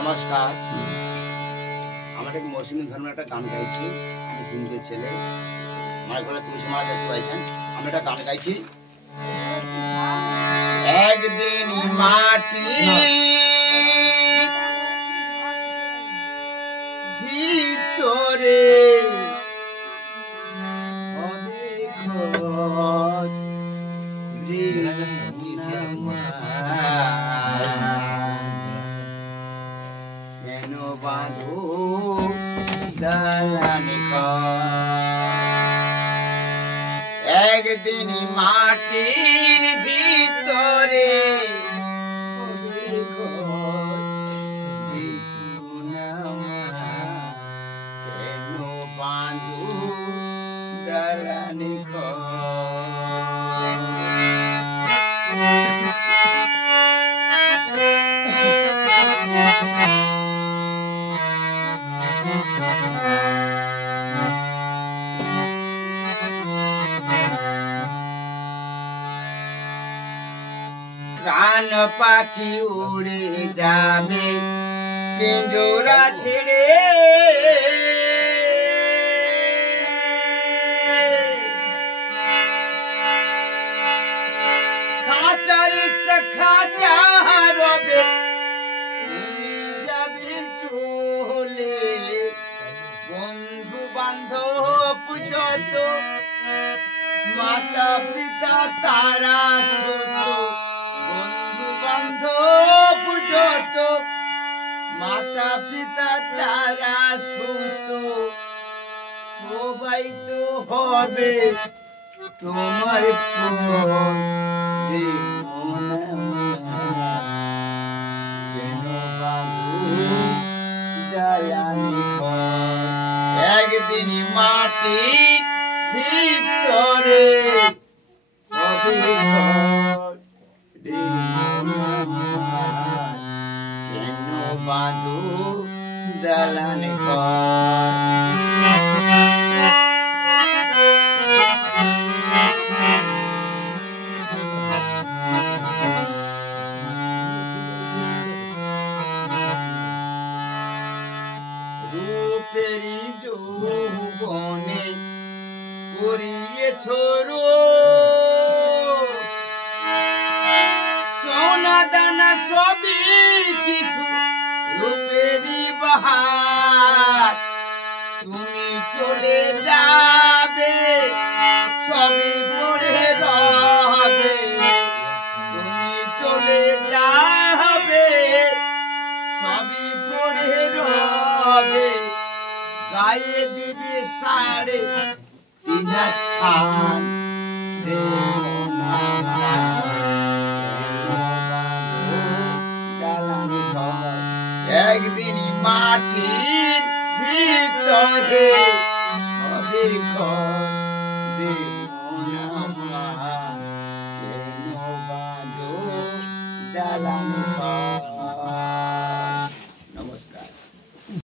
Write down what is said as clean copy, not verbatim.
নমস্কার। আমার এক মুসলিম ধর্মের একটা গান গাইছি। আমি হিন্দু ছেলে, আমার ঘরে তুলসী মালা দেখতে পাইছেন। আমি একটা গান গাইছি। একদিন মাটি ভিতরে কেন বাঁধো দালানি ঘর, একদিন মাটির ভিতরে কেন বাঁধো দালানি প্রাণ পাখি উড়ে যাবে পিঞ্জরা ছেড়ে, খাঁচার ইচ্ছা খাঁচা রবে, তুমি যাবে চলে। বন্ধু বান্ধব যত, মাতা পিতা তারা সুত, বন্ধু বান্ধব যত, মাতা পিতা তারা সুত, সবাই তো হবে তোমার কেন বাঁধো দালানি ঘর, একদিন মাটি ভিতরে হবে ঘর, কেন বাঁধো দালানি ঘর। রূপেরি যৌবনে করিয়েছ সোনা দানা সবই কিছু রূপেরি বাহার, তুমি চলে যাবে সবই পড়ে রবে, তুমি চলে যাবে সবই পড়ে রবে, গায়ে দিবে 3.5 থান দালানি ঘর, একদিন মাটির ভিতরে হবে ঘর।